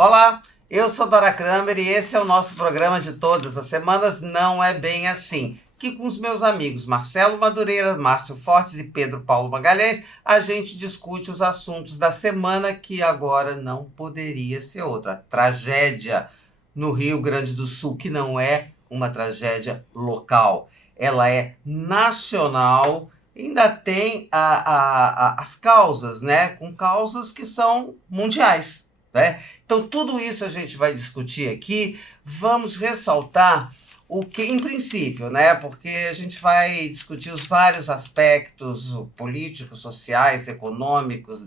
Olá, eu sou Dora Kramer e esse é o nosso programa de todas as semanas Não É Bem Assim, que com os meus amigos Marcelo Madureira, Márcio Fortes e Pedro Paulo Magalhães, a gente discute os assuntos da semana que agora não poderia ser outra. Tragédia no Rio Grande do Sul, que não é uma tragédia local, ela é nacional. Ainda tem as causas, né? Com causas que são mundiais, né? Então, tudo isso a gente vai discutir aqui. Vamos ressaltar o que, em princípio, né? Porque a gente vai discutir os vários aspectos políticos, sociais, econômicos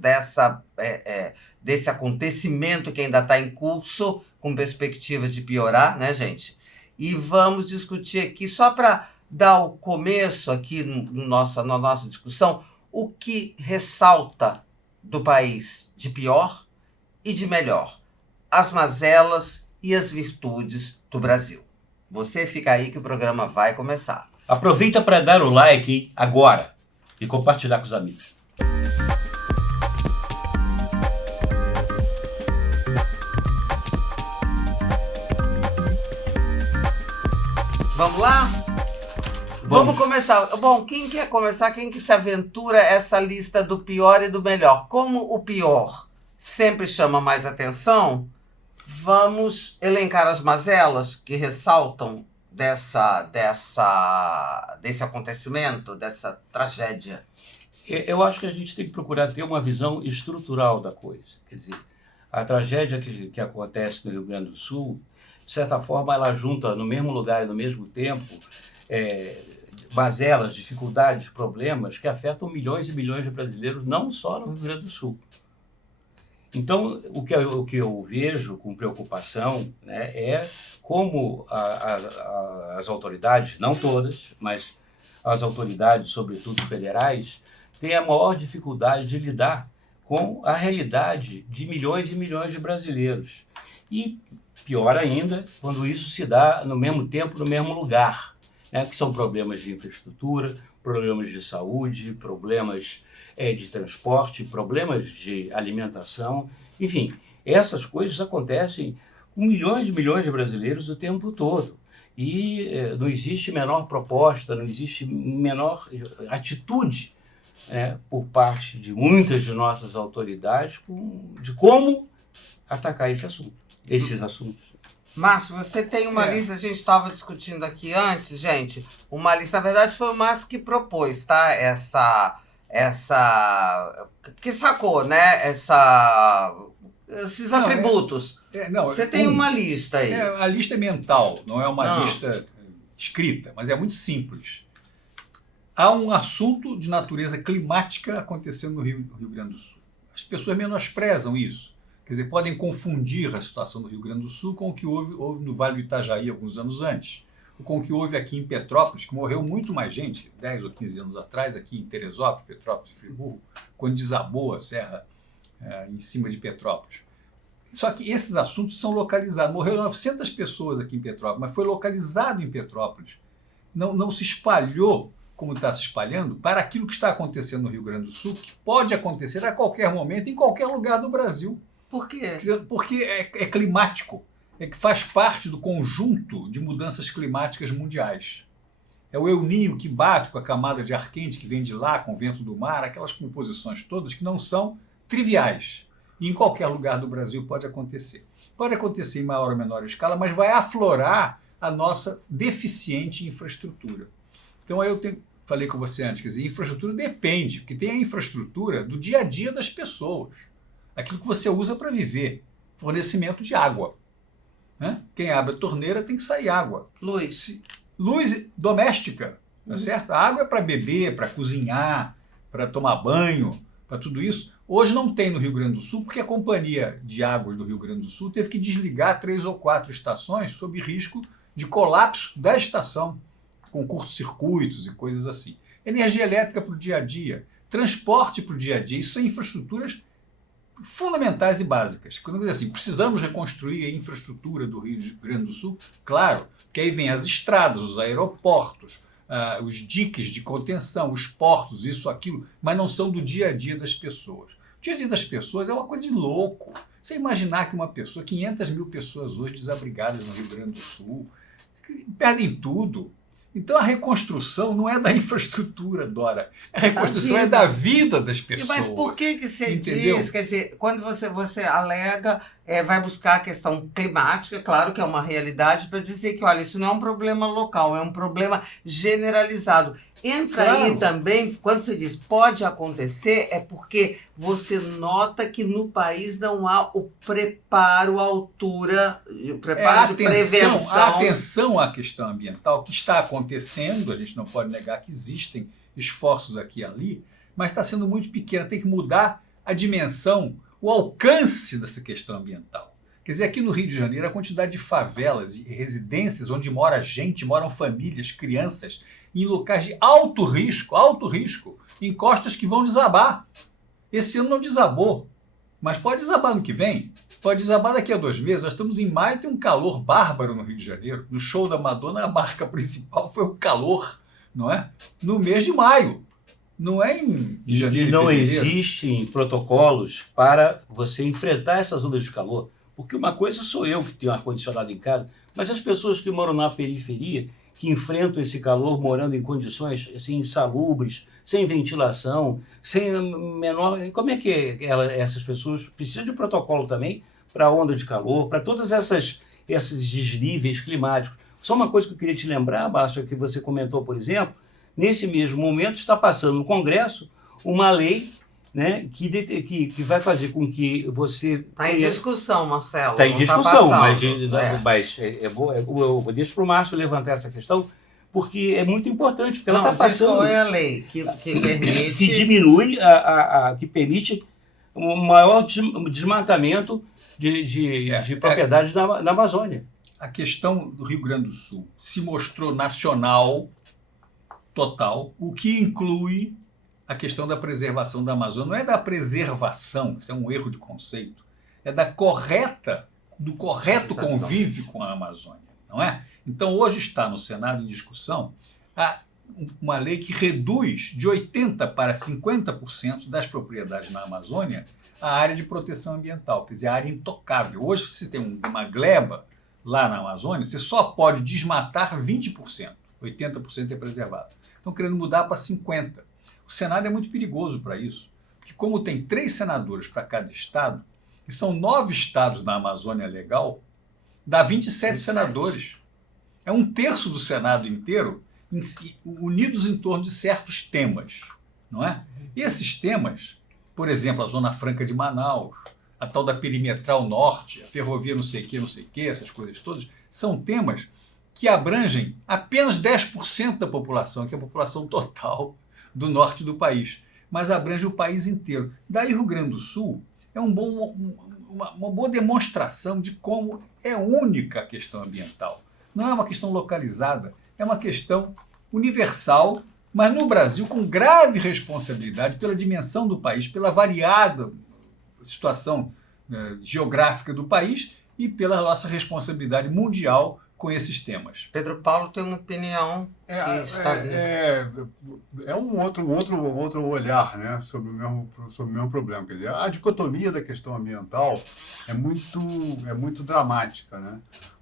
desse acontecimento que ainda está em curso, com perspectiva de piorar, né, gente? E vamos discutir aqui, só para dar o começo aqui na nossa discussão, o que ressalta do país de pior e de melhor, as mazelas e as virtudes do Brasil. Você fica aí que o programa vai começar. Aproveita para dar o like agora e compartilhar com os amigos. Vamos lá? Vamos começar. Bom, quem quer começar? Quem que se aventura essa lista do pior e do melhor? Como o pior sempre chama mais atenção, vamos elencar as mazelas que ressaltam desse acontecimento, dessa tragédia. Eu acho que a gente tem que procurar ter uma visão estrutural da coisa. Quer dizer, a tragédia que acontece no Rio Grande do Sul, de certa forma, ela junta no mesmo lugar e no mesmo tempo mazelas, dificuldades, problemas que afetam milhões e milhões de brasileiros, não só no Rio Grande do Sul. Então, o que eu vejo com preocupação, né, é como as autoridades, não todas, mas as autoridades, sobretudo federais, têm a maior dificuldade de lidar com a realidade de milhões e milhões de brasileiros. E, pior ainda, quando isso se dá no mesmo tempo, no mesmo lugar, né, que são problemas de infraestrutura, problemas de saúde, problemas de transporte, problemas de alimentação, enfim, essas coisas acontecem com milhões de brasileiros o tempo todo. E não existe menor proposta, não existe menor atitude por parte de muitas de nossas autoridades de como atacar esses assuntos. Márcio, você tem uma lista, a gente estava discutindo aqui antes, gente, uma lista, na verdade foi o Márcio que propôs, tá? Que sacou, né? Esses atributos. Você tem uma lista aí. A lista é mental, não é uma lista escrita, mas é muito simples. Há um assunto de natureza climática acontecendo no Rio Grande do Sul. As pessoas menosprezam isso. Quer dizer, podem confundir a situação do Rio Grande do Sul com o que houve no Vale do Itajaí alguns anos antes, ou com o que houve aqui em Petrópolis, que morreu muito mais gente, 10 ou 15 anos atrás, aqui em Teresópolis, Petrópolis e Friburgo, quando desabou a serra em cima de Petrópolis. Só que esses assuntos são localizados. Morreram 900 pessoas aqui em Petrópolis, mas foi localizado em Petrópolis. Não se espalhou como está se espalhando para aquilo que está acontecendo no Rio Grande do Sul, que pode acontecer a qualquer momento, em qualquer lugar do Brasil. Por quê? Porque é climático, que faz parte do conjunto de mudanças climáticas mundiais. É o El Niño que bate com a camada de ar quente que vem de lá, com o vento do mar, aquelas composições todas que não são triviais. E em qualquer lugar do Brasil pode acontecer. Pode acontecer em maior ou menor escala, mas vai aflorar a nossa deficiente infraestrutura. Então aí falei com você antes, quer dizer, infraestrutura depende, porque tem a infraestrutura do dia a dia das pessoas. Aquilo que você usa para viver, fornecimento de água. Né? Quem abre a torneira tem que sair água. Luz doméstica, tá certo? A água é para beber, para cozinhar, para tomar banho, para tudo isso. Hoje não tem no Rio Grande do Sul, porque a Companhia de Águas do Rio Grande do Sul teve que desligar 3 ou 4 estações sob risco de colapso da estação, com curtos-circuitos e coisas assim. Energia elétrica para o dia a dia, transporte para o dia a dia, isso são infraestruturas fundamentais e básicas. Quando eu digo assim, precisamos reconstruir a infraestrutura do Rio Grande do Sul, claro, que aí vem as estradas, os aeroportos, os diques de contenção, os portos, isso, aquilo, mas não são do dia a dia das pessoas. O dia a dia das pessoas é uma coisa de louco. Você imaginar que uma pessoa, 500 mil pessoas hoje desabrigadas no Rio Grande do Sul, perdem tudo. Então a reconstrução não é da infraestrutura, Dora. A reconstrução é da vida das pessoas. Mas por que você Entendeu? diz? Quer dizer, quando você alega, vai buscar a questão climática, claro que é uma realidade, para dizer que, olha, isso não é um problema local, é um problema generalizado. Entra Claro. aí também, quando você diz pode acontecer, é porque você nota que no país não há o preparo à altura, o preparo de prevenção. Atenção à questão ambiental que está acontecendo, a gente não pode negar que existem esforços aqui e ali, mas está sendo muito pequena, tem que mudar a dimensão, o alcance dessa questão ambiental. Quer dizer, aqui no Rio de Janeiro, a quantidade de favelas e residências onde mora gente, moram famílias, crianças, em locais de alto risco, em costas que vão desabar. Esse ano não desabou, mas pode desabar no que vem, pode desabar daqui a 2 meses. Nós estamos em maio, tem um calor bárbaro no Rio de Janeiro. No show da Madonna, a marca principal foi o calor, não é? No mês de maio, não é em janeiro E não e fevereiro. existem protocolos para você enfrentar essas ondas de calor. Porque uma coisa sou eu que tenho ar-condicionado em casa, mas as pessoas que moram na periferia, que enfrentam esse calor morando em condições assim, insalubres, sem ventilação, sem menor... Como é que essas pessoas precisam de protocolo também para a onda de calor, para todos esses desníveis climáticos? Só uma coisa que eu queria te lembrar, Márcio, é que você comentou, por exemplo, nesse mesmo momento está passando no Congresso uma lei, né, que vai fazer com que você... Está em discussão, Marcelo. Está em não discussão, tá mas passando. eu deixo para o Márcio levantar essa questão, porque é muito importante, porque ela Não, está diz qual passando... é a lei que permite... Que diminui, que permite um maior desmatamento de propriedades na Amazônia. A questão do Rio Grande do Sul se mostrou nacional, total, o que inclui a questão da preservação da Amazônia. Não é da preservação, isso é um erro de conceito, é do correto convívio com a Amazônia, não é? Então hoje está no Senado em discussão uma lei que reduz de 80% para 50% das propriedades na Amazônia a área de proteção ambiental, quer dizer, a área intocável. Hoje, se você tem uma gleba lá na Amazônia, você só pode desmatar 20%, 80% é preservado. Estão querendo mudar para 50%. O Senado é muito perigoso para isso, porque como tem 3 senadores para cada estado, e são 9 estados na Amazônia legal, dá 27 senadores. É 1/3 do Senado inteiro unidos em torno de certos temas, não é? E esses temas, por exemplo, a Zona Franca de Manaus, a tal da Perimetral Norte, a ferrovia não sei o que, essas coisas todas, são temas que abrangem apenas 10% da população, que é a população total do norte do país, mas abrange o país inteiro. Daí Rio Grande do Sul é uma boa demonstração de como é única a questão ambiental. Não é uma questão localizada, é uma questão universal, mas no Brasil com grave responsabilidade pela dimensão do país, pela variada situação geográfica do país e pela nossa responsabilidade mundial com esses temas. Pedro Paulo tem uma opinião que está vindo. É um outro olhar, né, sobre o mesmo problema. Quer dizer, a dicotomia da questão ambiental é muito dramática, né?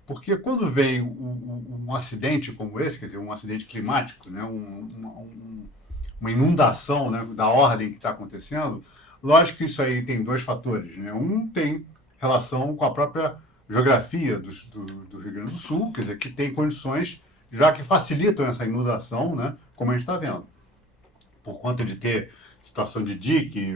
Porque quando vem um acidente como esse, quer dizer, um acidente climático, né, uma inundação, né, da ordem que está acontecendo, lógico que isso aí tem 2 fatores, né? Um tem relação com a própria geografia do Rio Grande do Sul, quer dizer, que tem condições já que facilitam essa inundação, né, como a gente está vendo. Por conta de ter situação de dique,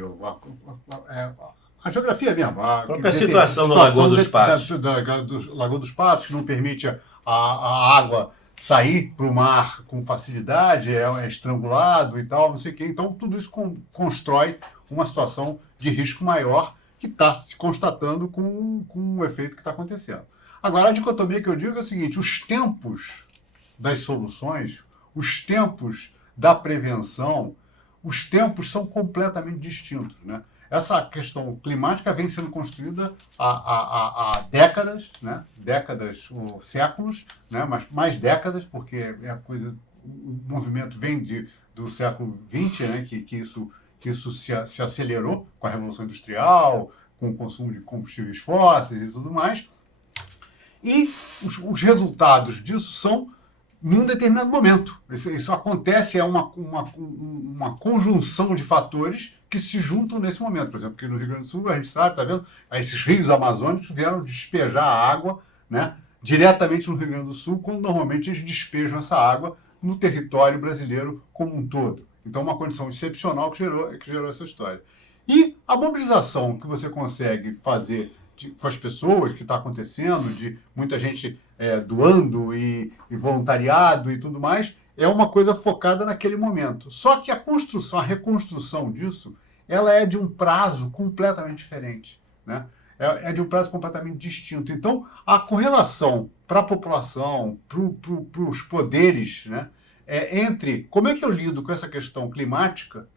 a geografia mesmo. A própria situação do Lagoa dos Patos. Do Lagoa dos Patos, que não permite a água sair para o mar com facilidade, é estrangulado e tal, não sei o quê. Então, tudo isso constrói uma situação de risco maior que está se constatando com o efeito que está acontecendo. Agora, a dicotomia que eu digo é o seguinte: os tempos das soluções, os tempos da prevenção, os tempos são completamente distintos, né? Essa questão climática vem sendo construída há décadas, né? Décadas ou séculos, né? Mas mais décadas, porque o movimento vem do século XX, né? Que isso se acelerou com a Revolução Industrial, com o consumo de combustíveis fósseis e tudo mais. E os resultados disso são num determinado momento. Isso acontece, é uma conjunção de fatores que se juntam nesse momento. Por exemplo, aqui no Rio Grande do Sul, a gente sabe, está vendo? Esses rios amazônicos vieram despejar a água, né, diretamente no Rio Grande do Sul, quando normalmente eles despejam essa água no território brasileiro como um todo. Então, uma condição excepcional que gerou essa história. E a mobilização que você consegue fazer com as pessoas, que está acontecendo, de muita gente doando e voluntariado e tudo mais, é uma coisa focada naquele momento. Só que a reconstrução disso, ela é de um prazo completamente diferente, né? É de um prazo completamente distinto. Então, a correlação para a população, para os poderes, né, entre como é que eu lido com essa questão climática,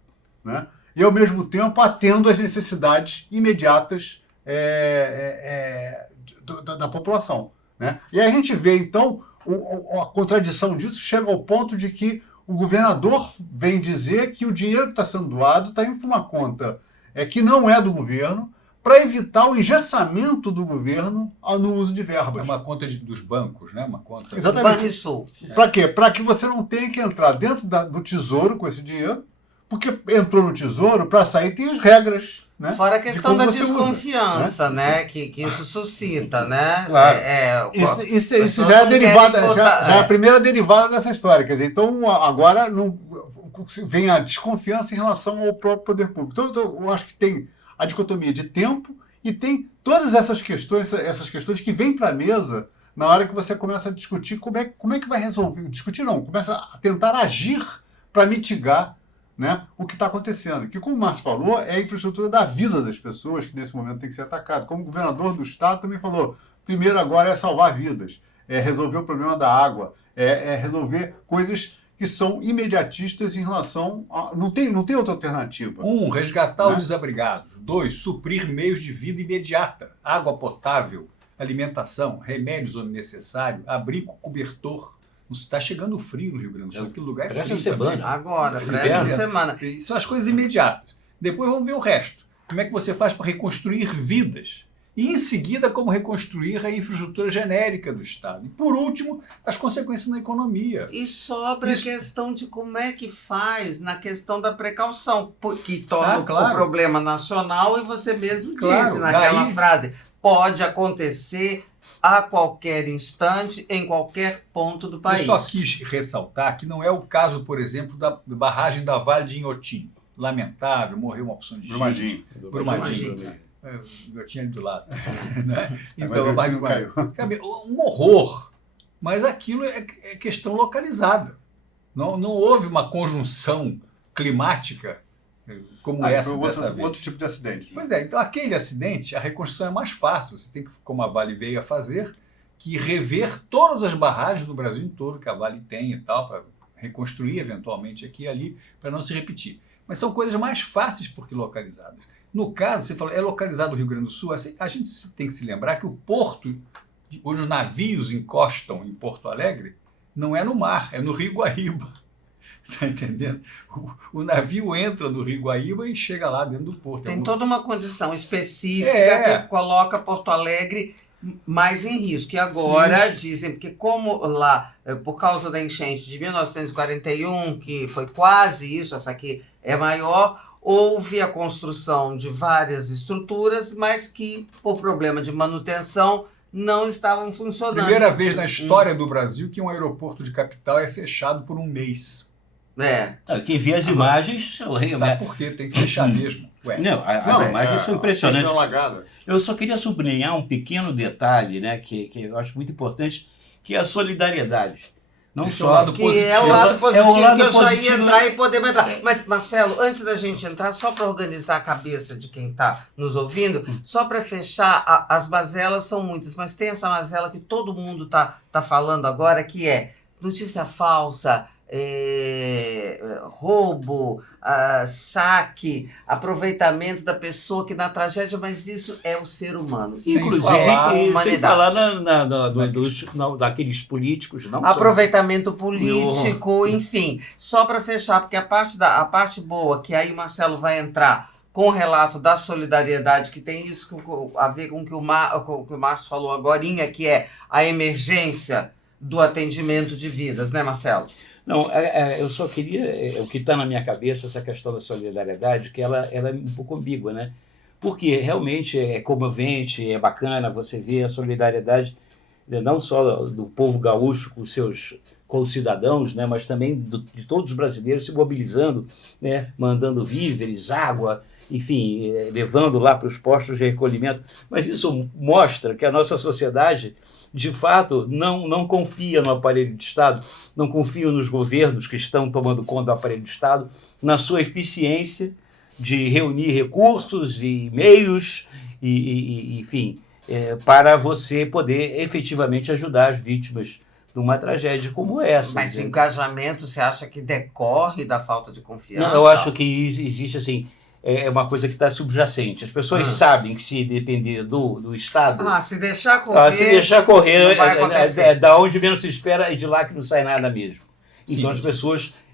né, e, ao mesmo tempo, atendo às necessidades imediatas da população, né? E aí a gente vê, então, a contradição disso chega ao ponto de que o governador vem dizer que o dinheiro que está sendo doado está indo para uma conta que não é do governo, para evitar o engessamento do governo no uso de verbas. É uma conta dos bancos, né? Uma conta... Exatamente. Banrisul. Para quê? Para que você não tenha que entrar dentro do tesouro com esse dinheiro, porque entrou no tesouro, para sair tem as regras, né? Fora a questão da você usa, desconfiança, né? Que isso suscita, né? Claro. Isso já é derivada, já é a primeira derivada dessa história. Quer dizer, então agora vem a desconfiança em relação ao próprio poder público. Então eu acho que tem a dicotomia de tempo e tem todas essas questões que vêm para a mesa na hora que você começa a discutir como é que vai resolver. Discutir não, começa a tentar agir para mitigar, né, o que está acontecendo. Que, como o Márcio falou, é a infraestrutura da vida das pessoas que nesse momento tem que ser atacada. Como o governador do estado também falou, primeiro agora é salvar vidas, é resolver o problema da água, é resolver coisas que são imediatistas em relação a... Não tem outra alternativa. 1. Resgatar os desabrigados. 2. Suprir meios de vida imediata. Água potável, alimentação, remédios onde necessário, abrigo, cobertor. Está chegando frio no Rio Grande do Sul. Aquele lugar é frio. Essa semana. Agora, para essa semana. São as coisas imediatas. Depois vamos ver o resto. Como é que você faz para reconstruir vidas? E, em seguida, como reconstruir a infraestrutura genérica do Estado. E, por último, as consequências na economia. E sobra a questão de como é que faz na questão da precaução, que torna o problema nacional, e você mesmo disse naquela frase, pode acontecer a qualquer instante, em qualquer ponto do país. Eu só quis ressaltar que não é o caso, por exemplo, da barragem da Vale de Inhotim. Lamentável, morreu uma opção de Brumadinho. Brumadinho. Eu tinha ali do lado. Né? Então, a barragem caiu. Um horror. Mas aquilo é questão localizada. Não houve uma conjunção climática como essa dessa vez. Outro tipo de acidente. Pois é, então aquele acidente, a reconstrução é mais fácil. Você tem que, como a Vale veio a fazer, que rever todas as barragens no Brasil em todo que a Vale tem e tal, para reconstruir eventualmente aqui e ali, para não se repetir. Mas são coisas mais fáceis porque localizadas. No caso, você falou, é localizado no Rio Grande do Sul, a gente tem que se lembrar que o porto, onde os navios encostam em Porto Alegre, não é no mar, é no Rio Guaíba. Está entendendo? O navio entra no Rio Guaíba e chega lá dentro do porto. Tem toda uma condição específica que coloca Porto Alegre mais em risco. E agora dizem, porque como lá, por causa da enchente de 1941, que foi quase isso, essa aqui é maior, houve a construção de várias estruturas, mas que, por problema de manutenção, não estavam funcionando. Primeira vez na história do Brasil que um aeroporto de capital é fechado por um mês. Quem vê as imagens... Sabe por quê? Tem que fechar mesmo. Não, as imagens são impressionantes. Alagada. Eu só queria sublinhar um pequeno detalhe, né, que eu acho muito importante, que é a solidariedade. Não esse só é o lado que positivo. é o lado positivo, que eu já ia positivo, entrar e podemos entrar. Mas, Marcelo, antes da gente entrar, só para organizar a cabeça de quem está nos ouvindo, só para fechar, as mazelas são muitas, mas tem essa mazela que todo mundo tá falando agora, que é notícia falsa, roubo, saque, aproveitamento da pessoa que na tragédia, mas isso é o ser humano. Inclusive, sem falar daqueles políticos. Não aproveitamento político, enfim. Só para fechar, porque a parte boa, que aí o Marcelo vai entrar com o relato da solidariedade, que tem isso a ver com o que o Márcio falou agorinha, que é a emergência do atendimento de vidas, né, Marcelo? Não, eu só queria, o que está na minha cabeça, essa questão da solidariedade, que ela é um pouco ambígua, né? Porque realmente é comovente, é bacana você ver a solidariedade, não só do povo gaúcho com seus concidadãos, né, mas também de todos os brasileiros se mobilizando, né, mandando víveres, água, enfim, levando lá para os postos de recolhimento. Mas isso mostra que a nossa sociedade, de fato, não confia no aparelho de Estado, não confia nos governos que estão tomando conta do aparelho de Estado, na sua eficiência de reunir recursos e meios, enfim, para você poder efetivamente ajudar as vítimas de uma tragédia como essa. Mas o engajamento, você acha que decorre da falta de confiança? Não, eu acho que existe, assim, uma coisa que está subjacente. As pessoas sabem que se depender do Estado... se deixar correr... Se deixar correr, não vai acontecer. Da onde menos se espera e de lá que não sai nada mesmo. Sim. Então as pessoas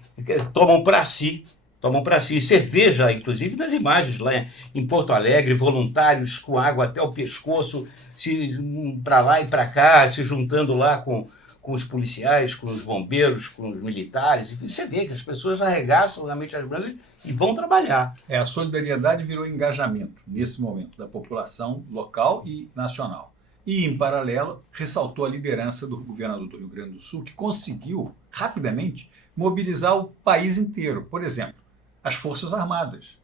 tomam para si. E você veja, inclusive, nas imagens lá em Porto Alegre, voluntários com água até o pescoço, para lá e para cá, se juntando lá com os policiais, com os bombeiros, com os militares. E você vê que as pessoas arregaçam realmente as brancas e vão trabalhar. A solidariedade virou engajamento, nesse momento, da população local e nacional. E, em paralelo, ressaltou a liderança do governador do Rio Grande do Sul, que conseguiu, rapidamente, mobilizar o país inteiro. Por exemplo, as Forças Armadas.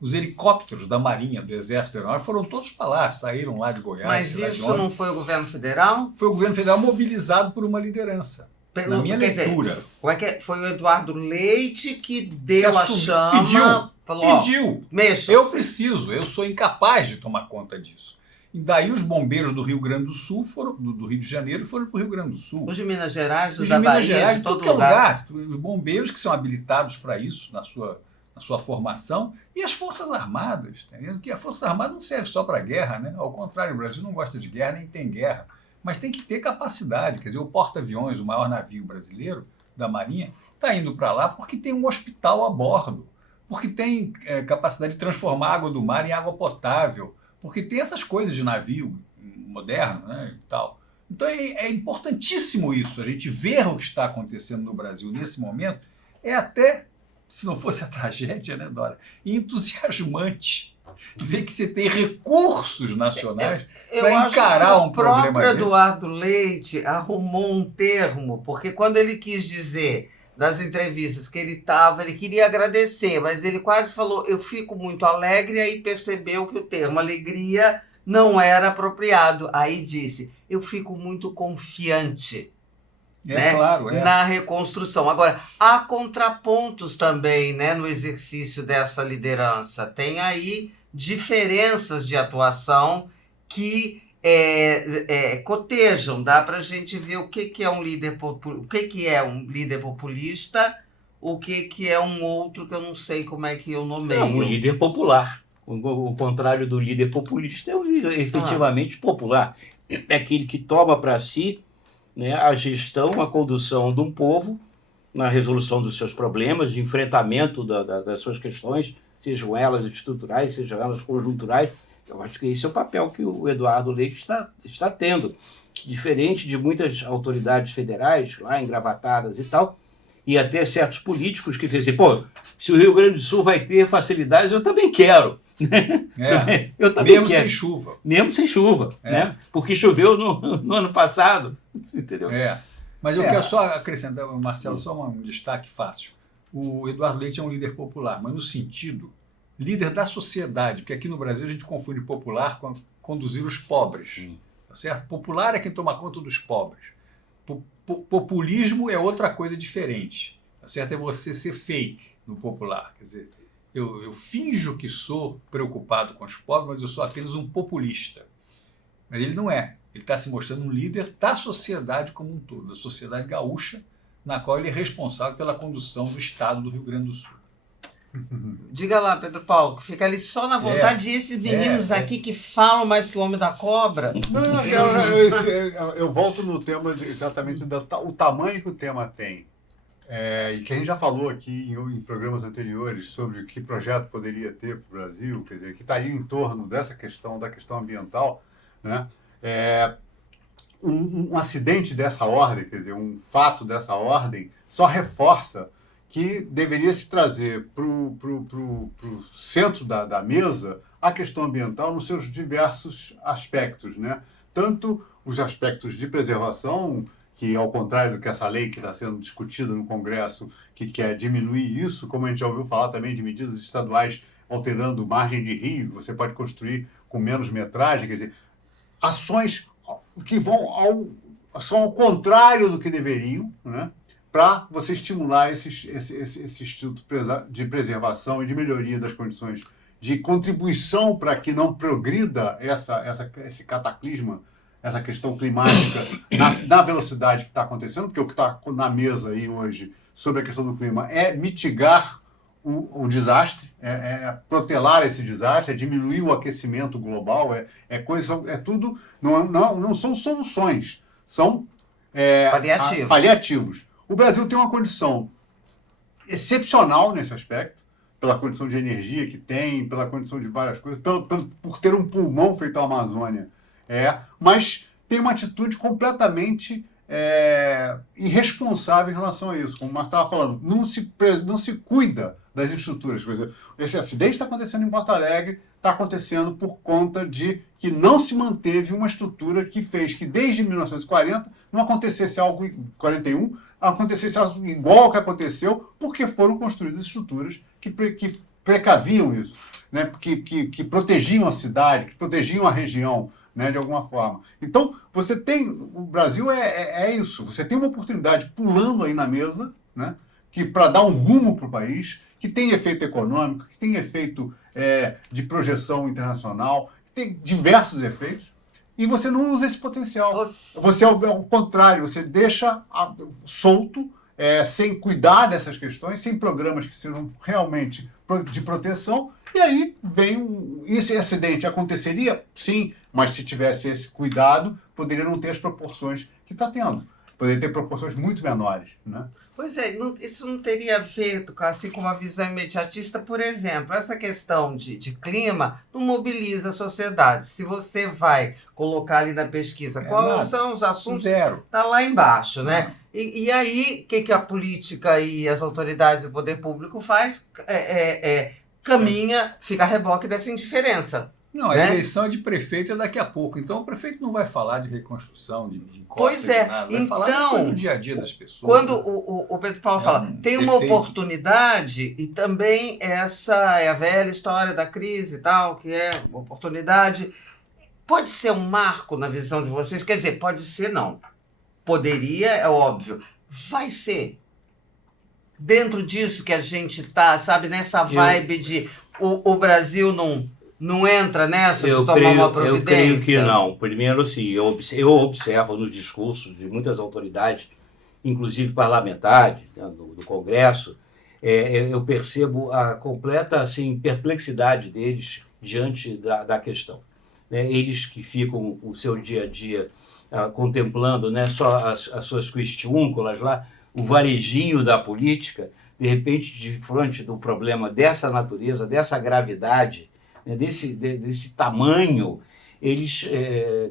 Os helicópteros da Marinha, do Exército Aeronáutico, foram todos para lá, saíram lá de Goiás. Mas isso não foi o governo federal? Foi o governo federal mobilizado por uma liderança. Na minha leitura. Foi o Eduardo Leite que deu a chama? Pediu. Mexa. Eu sou incapaz de tomar conta disso. E daí os bombeiros do Rio Grande do Sul foram, do Rio de Janeiro, foram para o Rio Grande do Sul. Os de Minas Gerais, Os da de Minas Bahia, Gerais, de todo lugar. Os bombeiros que são habilitados para isso, na sua formação, e as Forças Armadas, entendeu? Que a Força Armada não serve só para guerra, né? Ao contrário, o Brasil não gosta de guerra, nem tem guerra, mas tem que ter capacidade. Quer dizer, o porta-aviões, o maior navio brasileiro da Marinha, está indo para lá porque tem um hospital a bordo, porque tem capacidade de transformar a água do mar em água potável, porque tem essas coisas de navio moderno, né, e tal. Então é importantíssimo isso, a gente ver o que está acontecendo no Brasil nesse momento, é até, se não fosse a tragédia, né, Dora, entusiasmante ver que você tem recursos nacionais para encarar um problema desse. O próprio Eduardo Leite arrumou um termo, porque quando ele quis dizer das entrevistas que ele queria agradecer, mas ele quase falou, eu fico muito alegre, aí percebeu que o termo alegria não era apropriado. Aí disse, eu fico muito confiante. Né? Claro, na reconstrução. Agora, há contrapontos também, né, no exercício dessa liderança. Tem aí diferenças de atuação que cotejam. Dá para a gente ver o que é um líder populista, o que é um outro que eu não sei como é que eu nomeio. Um líder popular. O contrário do líder populista é um líder efetivamente popular. É aquele que toma para si, né, a gestão, a condução de um povo na resolução dos seus problemas, de enfrentamento das suas questões, sejam elas estruturais, sejam elas conjunturais. Eu acho que esse é o papel que o Eduardo Leite está tendo. Diferente de muitas autoridades federais, lá engravatadas e tal, e até certos políticos que dizem, se o Rio Grande do Sul vai ter facilidades, eu também quero. Eu também mesmo quero. sem chuva. Mesmo sem chuva, né? Porque choveu no ano passado. Entendeu? Mas eu quero só acrescentar, Marcelo, só um destaque fácil. O Eduardo Leite é um líder popular, mas no sentido líder da sociedade, porque aqui no Brasil a gente confunde popular com conduzir os pobres. Tá certo? Popular é quem toma conta dos pobres. Populismo é outra coisa diferente. Tá certo? É você ser fake no popular. Quer dizer, eu finjo que sou preocupado com os pobres, mas eu sou apenas um populista. Mas ele não é. Ele está se mostrando um líder da sociedade como um todo, da sociedade gaúcha, na qual ele é responsável pela condução do Estado do Rio Grande do Sul. Diga lá, Pedro Paulo, que fica ali só na vontade, e esses meninos aqui que falam mais que o Homem da Cobra. Eu volto no tema exatamente o tamanho que o tema tem. E que a gente já falou aqui em programas anteriores sobre o que projeto poderia ter para o Brasil, quer dizer, que está aí em torno dessa questão, da questão ambiental, né? Um acidente dessa ordem, quer dizer, um fato dessa ordem, só reforça que deveria se trazer para o centro da mesa a questão ambiental nos seus diversos aspectos, né? Tanto os aspectos de preservação, que ao contrário do que essa lei que está sendo discutida no Congresso, que quer diminuir isso, como a gente já ouviu falar também de medidas estaduais alterando margem de rio, você pode construir com menos metragem, quer dizer, ações que são ao contrário do que deveriam, né? Para você estimular esse instituto de preservação e de melhoria das condições de contribuição para que não progrida esse cataclisma, essa questão climática na velocidade que está acontecendo, porque o que está na mesa aí hoje sobre a questão do clima é mitigar o desastre, protelar esse desastre, é diminuir o aquecimento global, tudo, não são soluções, são paliativos. O Brasil tem uma condição excepcional nesse aspecto, pela condição de energia que tem, pela condição de várias coisas, por ter um pulmão feito à Amazônia, mas tem uma atitude completamente irresponsável em relação a isso. Como o Márcio estava falando, não se cuida das estruturas. Por exemplo, esse acidente está acontecendo em Porto Alegre, está acontecendo por conta de que não se manteve uma estrutura que fez que desde 1940 não acontecesse algo em 41, acontecesse algo igual ao que aconteceu, porque foram construídas estruturas que precaviam isso, né? que protegiam a cidade, que protegiam a região, né, de alguma forma. Então, o Brasil é isso, você tem uma oportunidade pulando aí na mesa, né, para dar um rumo para o país, que tem efeito econômico, que tem efeito de projeção internacional, que tem diversos efeitos, e você não usa esse potencial. Você ao contrário, você deixa solto, sem cuidar dessas questões, sem programas que sejam realmente de proteção, e aí vem esse acidente. Aconteceria? Sim, mas se tivesse esse cuidado, poderia não ter as proporções que está tendo. Poderia ter proporções muito menores, né? Pois é, isso não teria a ver, assim, com uma visão imediatista. Por exemplo, essa questão de clima não mobiliza a sociedade. Se você vai colocar ali na pesquisa quais são os assuntos, está lá embaixo, né? E aí, o que a política e as autoridades do poder público faz? Caminha, fica a reboque dessa indiferença. Não, a eleição de prefeito é daqui a pouco. Então o prefeito não vai falar de reconstrução, de pois é, de nada. Vai falar do dia a dia das pessoas. Quando o Pedro Paulo fala, tem uma oportunidade, e também essa é a velha história da crise e tal, que é uma oportunidade. Pode ser um marco na visão de vocês? Quer dizer, pode ser não. Poderia, é óbvio. Vai ser. Dentro disso que a gente tá, sabe, nessa vibe de o Brasil não entra nessa de tomar uma providência? Eu creio que não. Primeiro, assim, eu observo nos discursos de muitas autoridades, inclusive parlamentares, né, do Congresso, eu percebo a completa assim, perplexidade deles diante da questão. Né? Eles que ficam o seu dia a dia contemplando, né, só as suas questiúnculas lá, o varejinho da política, de repente, de frente do problema dessa natureza, dessa gravidade, né, desse tamanho, eles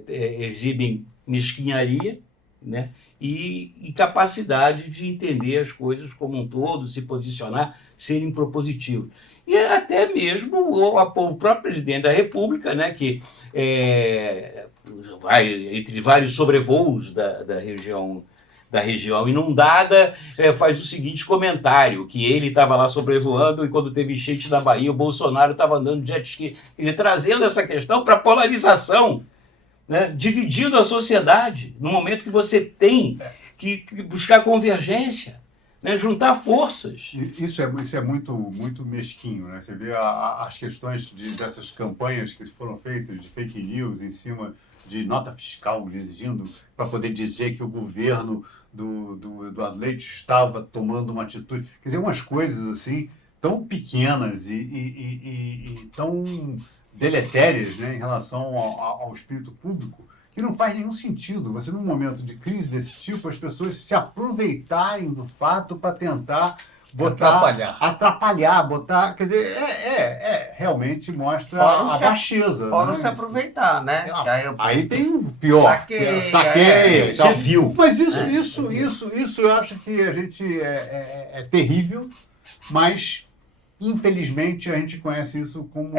exibem mesquinharia, né, e incapacidade de entender as coisas como um todo, se posicionar, serem propositivos. E até mesmo o próprio presidente da República, né, que vai entre vários sobrevoos da região inundada, faz o seguinte comentário, que ele estava lá sobrevoando e quando teve enchente na Bahia, o Bolsonaro estava andando de jet ski. Quer dizer, trazendo essa questão para polarização, né? Dividindo a sociedade, no momento que você tem que buscar convergência, né? Juntar forças. Isso é muito, muito mesquinho, né? Você vê as questões dessas campanhas que foram feitas de fake news em cima de nota fiscal, exigindo para poder dizer que o governo do Eduardo Leite estava tomando uma atitude. Quer dizer, umas coisas assim tão pequenas e tão deletérias, né, em relação ao espírito público, que não faz nenhum sentido. Você, num momento de crise desse tipo, as pessoas se aproveitarem do fato para tentar atrapalhar, botar, quer dizer, realmente mostra a baixeza. Fora né? se aproveitar, né? Aí tem o pior, saqueia e tal. Você viu. Mas isso eu acho que a gente é terrível, mas infelizmente a gente conhece isso como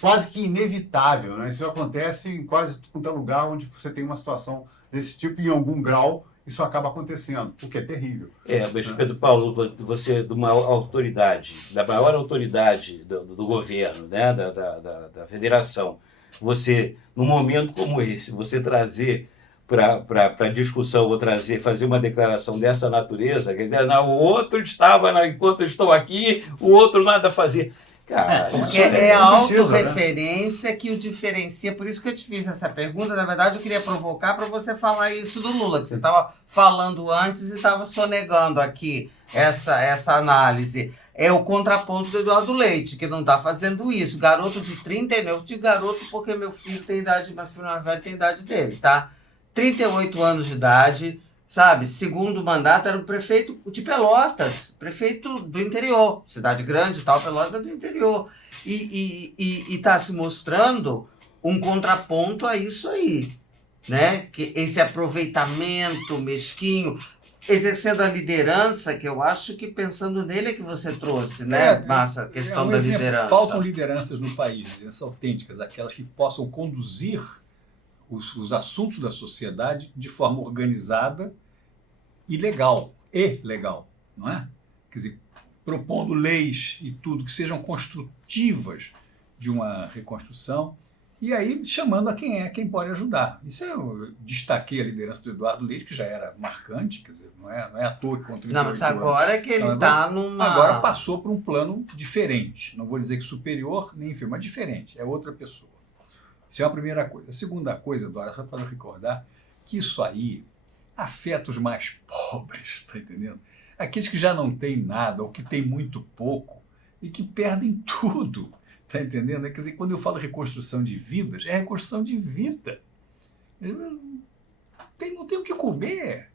quase que inevitável, né? Isso acontece em quase todo lugar onde você tem uma situação desse tipo, em algum grau isso acaba acontecendo, o que é terrível. Mas Pedro Paulo, você da maior autoridade do governo, né? da federação, você, num momento como esse, você trazer para discussão, fazer uma declaração dessa natureza, quer dizer, não, o outro estava, enquanto eu estou aqui, o outro nada fazia. Cara, porque é a autorreferência, né, que o diferencia. Por isso que eu te fiz essa pergunta. Na verdade, eu queria provocar para você falar isso do Lula, que você estava falando antes e estava sonegando aqui essa análise. É o contraponto do Eduardo Leite, que não está fazendo isso. Garoto de 39, eu digo garoto porque meu filho tem idade, meu filho mais velho tem idade dele, tá? 38 anos de idade, sabe? Segundo mandato era o prefeito de Pelotas, prefeito do interior, cidade grande e tal, Pelotas do interior. E está se mostrando um contraponto a isso aí, né? Que esse aproveitamento mesquinho, exercendo a liderança, que eu acho que pensando nele é que você trouxe, né, Márcia, a questão da liderança. Faltam lideranças no país, lideranças autênticas, aquelas que possam conduzir os assuntos da sociedade de forma organizada e legal, não é? Quer dizer, propondo leis e tudo que sejam construtivas de uma reconstrução e aí chamando a quem pode ajudar. Isso eu destaquei a liderança do Eduardo Leite, que já era marcante, quer dizer, não é à toa que contribuiu. Não, mas agora é que ele está numa... Agora passou por um plano diferente, não vou dizer que superior nem inferior, mas diferente, é outra pessoa. Isso é a primeira coisa. A segunda coisa, Dora, só para recordar que isso aí afeta os mais pobres, tá entendendo? Aqueles que já não têm nada ou que têm muito pouco e que perdem tudo, tá entendendo? Quer dizer, quando eu falo reconstrução de vidas, é reconstrução de vida. Não tem o que comer.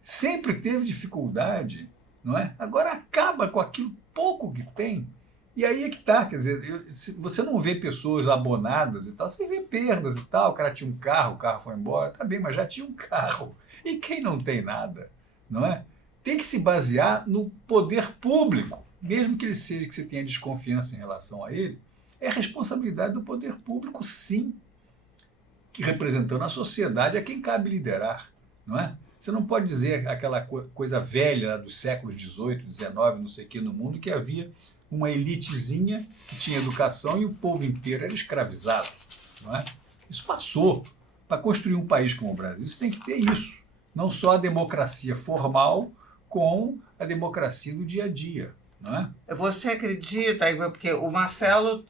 Sempre teve dificuldade, não é? Agora acaba com aquilo pouco que tem. E aí é que tá, quer dizer, você não vê pessoas abonadas e tal, você vê perdas e tal, o cara tinha um carro, o carro foi embora, tá bem, mas já tinha um carro. E quem não tem nada, não é? Tem que se basear no poder público, mesmo que ele seja que você tenha desconfiança em relação a ele, é responsabilidade do poder público, sim, que representando a sociedade é quem cabe liderar, não é? Você não pode dizer aquela coisa velha dos séculos XVIII, XIX, não sei o que, no mundo, que havia uma elitezinha que tinha educação e o povo inteiro era escravizado, não é? Isso passou. Para construir um país como o Brasil, você tem que ter isso. Não só a democracia formal, com a democracia do dia a dia, não é? Você acredita, porque o Marcelo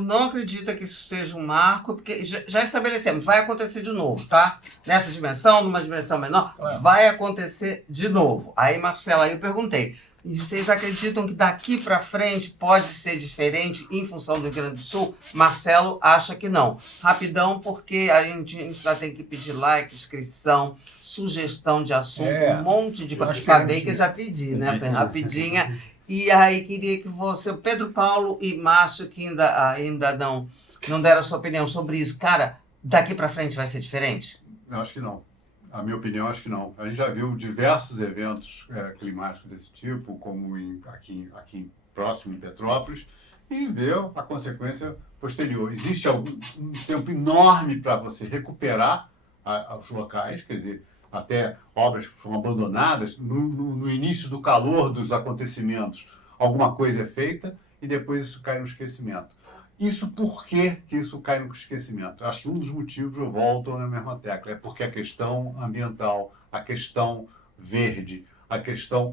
não acredita que isso seja um marco, porque já estabelecemos, vai acontecer de novo, tá? Nessa dimensão, numa dimensão menor, vai acontecer de novo. Aí, Marcelo, aí eu perguntei, e vocês acreditam que daqui para frente pode ser diferente em função do Rio Grande do Sul? Marcelo acha que não. Rapidão, porque a gente ainda tem que pedir like, inscrição, sugestão de assunto, um monte de coisa. Acabei que eu já pedi, né? Rapidinha. E aí queria que você, Pedro Paulo e Márcio, que ainda não deram a sua opinião sobre isso. Cara, daqui para frente vai ser diferente? Eu acho que não. A minha opinião, acho que não. A gente já viu diversos eventos climáticos desse tipo, como aqui próximo em Petrópolis, e vê a consequência posterior. Existe um tempo enorme para você recuperar os locais, quer dizer, até obras que foram abandonadas, no início do calor dos acontecimentos, alguma coisa é feita e depois isso cai no esquecimento. Isso por que isso cai no esquecimento? Acho que um dos motivos, eu volto na mesma tecla, é porque a questão ambiental, a questão verde,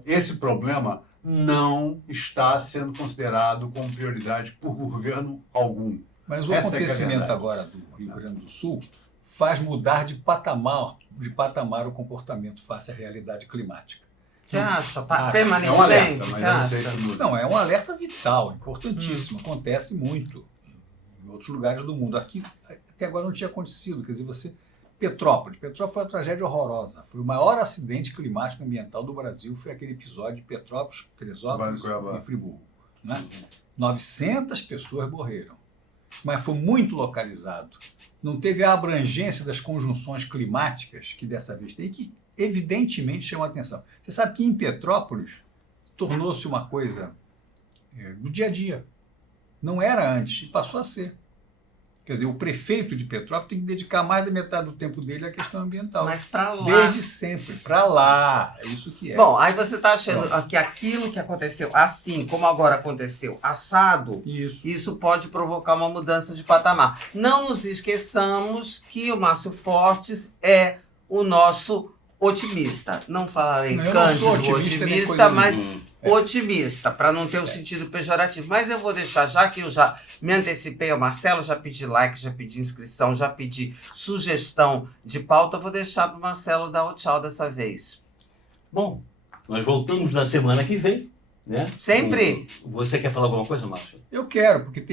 esse problema não está sendo considerado como prioridade por governo algum. Mas o acontecimento agora do Rio Grande do Sul faz mudar de patamar o comportamento face à realidade climática. Você acha? Permanentemente? Você acha? Não, é um alerta vital, importantíssimo. Acontece muito em outros lugares do mundo. Aqui, até agora, não tinha acontecido. Quer dizer, você Petrópolis. Petrópolis foi uma tragédia horrorosa. Foi o maior acidente climático ambiental do Brasil. Foi aquele episódio de Petrópolis, Teresópolis e Friburgo. Né? 900 pessoas morreram. Mas foi muito localizado. Não teve a abrangência das conjunções climáticas que dessa vez tem, que evidentemente chamam a atenção. Você sabe que em Petrópolis tornou-se uma coisa do dia a dia. Não era antes e passou a ser. Quer dizer, o prefeito de Petrópolis tem que dedicar mais da metade do tempo dele à questão ambiental. Mas para lá. Desde sempre, para lá. É isso que é. Bom, aí você está achando que aquilo que aconteceu assim, como agora aconteceu, assado, isso pode provocar uma mudança de patamar. Não nos esqueçamos que o Márcio Fortes é o nosso otimista. Não falarei cândido otimista, mas otimista, para não ter o sentido pejorativo. Mas eu vou deixar, já que eu já me antecipei ao Marcelo, já pedi like, já pedi inscrição, já pedi sugestão de pauta, vou deixar para o Marcelo dar o tchau dessa vez. Bom, nós voltamos na semana que vem, né? Sempre. Você quer falar alguma coisa, Márcio? Eu quero, porque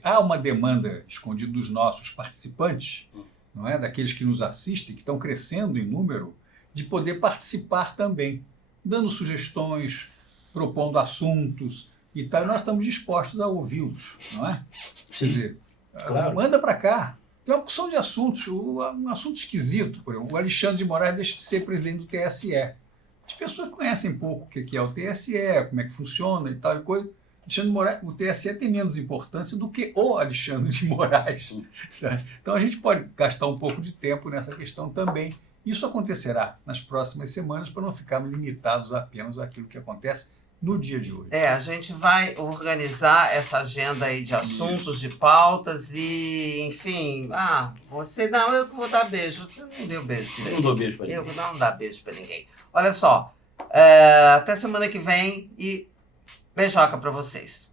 há uma demanda escondida dos nossos participantes, não é? Daqueles que nos assistem, que estão crescendo em número, de poder participar também, dando sugestões, propondo assuntos e tal. Nós estamos dispostos a ouvi-los, não é? Sim. Quer dizer, claro. Manda para cá. Tem uma porção de assuntos. Um assunto esquisito, por exemplo, o Alexandre de Moraes deixa de ser presidente do TSE. As pessoas conhecem pouco o que é o TSE, como é que funciona e tal e coisa. Alexandre de Moraes, o TSE tem menos importância do que o Alexandre de Moraes. Então a gente pode gastar um pouco de tempo nessa questão também. Isso acontecerá nas próximas semanas para não ficarmos limitados apenas àquilo que acontece no dia de hoje. A gente vai organizar essa agenda aí de assuntos, de pautas e, enfim, você não, eu que vou dar beijo. Você não deu beijo direito. Eu não dou beijo pra ninguém. Eu não dá beijo pra ninguém. Olha só, até semana que vem e beijoca pra vocês.